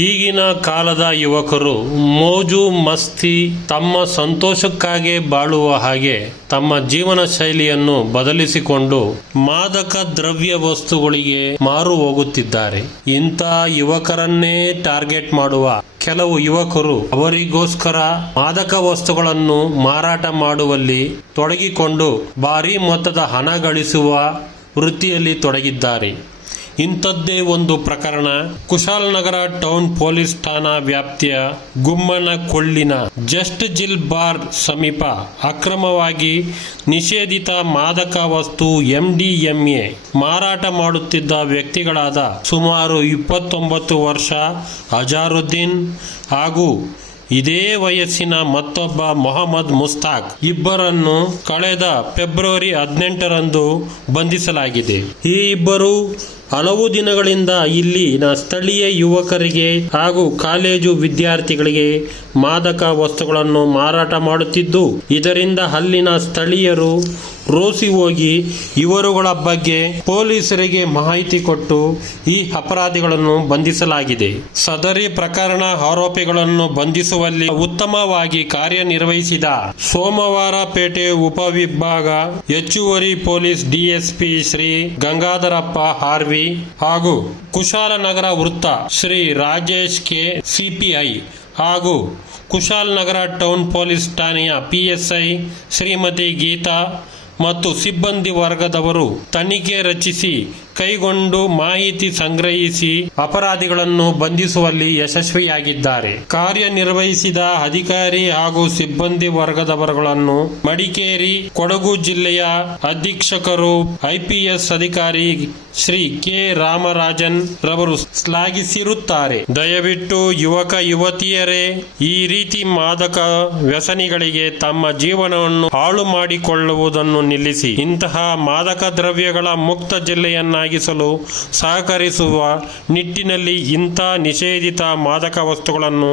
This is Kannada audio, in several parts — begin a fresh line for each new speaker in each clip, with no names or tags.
ಈಗಿನ ಕಾಲದ ಯುವಕರು ಮೋಜು ಮಸ್ತಿ ತಮ್ಮ ಸಂತೋಷಕ್ಕಾಗಿ ಬಾಳುವ ಹಾಗೆ ತಮ್ಮ ಜೀವನ ಶೈಲಿಯನ್ನು ಬದಲಿಸಿಕೊಂಡು ಮಾದಕ ದ್ರವ್ಯ ವಸ್ತುಗಳಿಗೆ ಮಾರು ಹೋಗುತ್ತಿದ್ದಾರೆ. ಇಂಥ ಯುವಕರನ್ನೇ ಟಾರ್ಗೆಟ್ ಮಾಡುವ ಕೆಲವು ಯುವಕರು ಅವರಿಗೋಸ್ಕರ ಮಾದಕ ವಸ್ತುಗಳನ್ನು ಮಾರಾಟ ಮಾಡುವಲ್ಲಿ ತೊಡಗಿಕೊಂಡು ಭಾರಿ ಮೊತ್ತದ ಹಣ ಗಳಿಸುವ ವೃತ್ತಿಯಲ್ಲಿ ತೊಡಗಿದ್ದಾರೆ. ಇಂಥದ್ದೇ ಒಂದು ಪ್ರಕರಣ. ಕುಶಾಲನಗರ ಟೌನ್ ಪೊಲೀಸ್ ಠಾಣಾ ವ್ಯಾಪ್ತಿಯ ಗುಮ್ಮನ ಕೊಳ್ಳಿನ ಜಸ್ಟ್ ಜಿಲ್ ಬಾರ್ ಸಮೀಪ ಅಕ್ರಮವಾಗಿ ನಿಷೇಧಿತ ಮಾದಕ ವಸ್ತು ಎಂಡಿಎಂಎ ಮಾರಾಟ ಮಾಡುತ್ತಿದ್ದ ವ್ಯಕ್ತಿಗಳಾದ ಸುಮಾರು ಇಪ್ಪತ್ತೊಂಬತ್ತು ವರ್ಷ ಅಜಾರುದ್ದೀನ್ ಹಾಗೂ ಇದೇ ವಯಸ್ಸಿನ ಮತ್ತೊಬ್ಬ ಮೊಹಮ್ಮದ್ ಮುಸ್ತಾಕ್ ಇಬ್ಬರನ್ನು ಕಳೆದ ಫೆಬ್ರವರಿ ಹದಿನೆಂಟರಂದು ಬಂಧಿಸಲಾಗಿದೆ. ಈ ಇಬ್ಬರು ಹಲವು ದಿನಗಳಿಂದ ಇಲ್ಲಿನ ಸ್ಥಳೀಯ ಯುವಕರಿಗೆ ಹಾಗೂ ಕಾಲೇಜು ವಿದ್ಯಾರ್ಥಿಗಳಿಗೆ ಮಾದಕ ವಸ್ತುಗಳನ್ನು ಮಾರಾಟ ಮಾಡುತ್ತಿದ್ದು, ಇದರಿಂದ ಅಲ್ಲಿನ ಸ್ಥಳೀಯರು ರೋಸಿ ಹೋಗಿ ಇವರುಗಳ ಬಗ್ಗೆ ಪೊಲೀಸರಿಗೆ ಮಾಹಿತಿ ಕೊಟ್ಟು ಈ ಅಪರಾಧಿಗಳನ್ನು ಬಂಧಿಸಲಾಗಿದೆ. ಸದರಿ ಪ್ರಕರಣ ಆರೋಪಿಗಳನ್ನು ಬಂಧಿಸುವಲ್ಲಿ ಉತ್ತಮವಾಗಿ ಕಾರ್ಯನಿರ್ವಹಿಸಿದ ಸೋಮವಾರ ಪೇಟೆ ಉಪವಿಭಾಗ ಹೆಚ್ಚುವರಿ police DSP Shri Gangadharappa RV ಹಾಗೂ ಕುಶಾಲನಗರ ವೃತ್ತ ಶ್ರೀ ರಾಜೇಶ್ ಕೆ ಸಿಪಿಐ ಹಾಗೂ ಕುಶಾಲನಗರ ಟೌನ್ ಪೊಲೀಸ್ ಠಾಣೆಯ ಪಿಎಸ್ಐ ಶ್ರೀಮತಿ ಗೀತಾ ಮತ್ತು ಸಿಬ್ಬಂದಿ ವರ್ಗದವರು ತನಿಖೆ ರಚಿಸಿ ಕೈಗೊಂಡು ಮಾಹಿತಿ ಸಂಗ್ರಹಿಸಿ ಅಪರಾಧಿಗಳನ್ನು ಬಂಧಿಸುವಲ್ಲಿ ಯಶಸ್ವಿಯಾಗಿದ್ದಾರೆ. ಕಾರ್ಯನಿರ್ವಹಿಸಿದ ಅಧಿಕಾರಿ ಹಾಗೂ ಸಿಬ್ಬಂದಿ ವರ್ಗದವರುಗಳನ್ನು ಮಡಿಕೇರಿ, ಕೊಡಗು ಜಿಲ್ಲೆಯ ಅಧೀಕ್ಷಕರು ಐಪಿಎಸ್ ಅಧಿಕಾರಿ ಶ್ರೀ ಕೆ ರಾಮರಾಜನ್ ರವರು ಶ್ಲಾಘಿಸಿರುತ್ತಾರೆ. ದಯವಿಟ್ಟು ಯುವಕ, ಯುವತಿಯರೇ, ಈ ರೀತಿ ಮಾದಕ ವ್ಯಸನಿಗಳಿಗೆ ತಮ್ಮ ಜೀವನವನ್ನು ಹಾಳು ಮಾಡಿಕೊಳ್ಳುವುದನ್ನು ನಿಲ್ಲಿಸಿ. ಇಂತಹ ಮಾದಕ ದ್ರವ್ಯಗಳ ಮುಕ್ತ ಜಿಲ್ಲೆಯನ್ನಾಗಿಸಲು ಸಹಕರಿಸುವ ನಿಟ್ಟಿನಲ್ಲಿ ಇಂಥ ನಿಷೇಧಿತ ಮಾದಕ ವಸ್ತುಗಳನ್ನು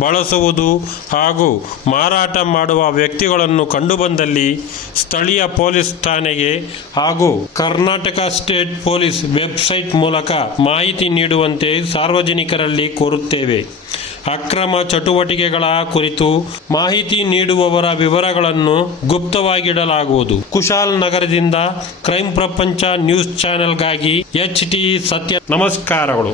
ಬಳಸುವುದು ಹಾಗೂ ಮಾರಾಟ ಮಾಡುವ ವ್ಯಕ್ತಿಗಳನ್ನು ಕಂಡುಬಂದಲ್ಲಿ ಸ್ಥಳೀಯ ಪೊಲೀಸ್ ಠಾಣೆಗೆ ಹಾಗೂ ಕರ್ನಾಟಕ ಸ್ಟೇಟ್ ಪೊಲೀಸ್ ವೆಬ್ಸೈಟ್ ಮೂಲಕ ಮಾಹಿತಿ ನೀಡುವಂತೆ ಸಾರ್ವಜನಿಕರಲ್ಲಿ ಕೋರುತ್ತೇವೆ. ಅಕ್ರಮ ಚಟುವಟಿಕೆಗಳ ಕುರಿತು ಮಾಹಿತಿ ನೀಡುವವರ ವಿವರಗಳನ್ನು ಗುಪ್ತವಾಗಿಡಲಾಗುವುದು. ಕುಶಾಲ್ ನಗರದಿಂದ ಕ್ರೈಮ್ ಪ್ರಪಂಚ ನ್ಯೂಸ್ ಚಾನೆಲ್ಗಾಗಿ ಎಚ್ ಟಿ ಸತ್ಯ ನಮಸ್ಕಾರಗಳು.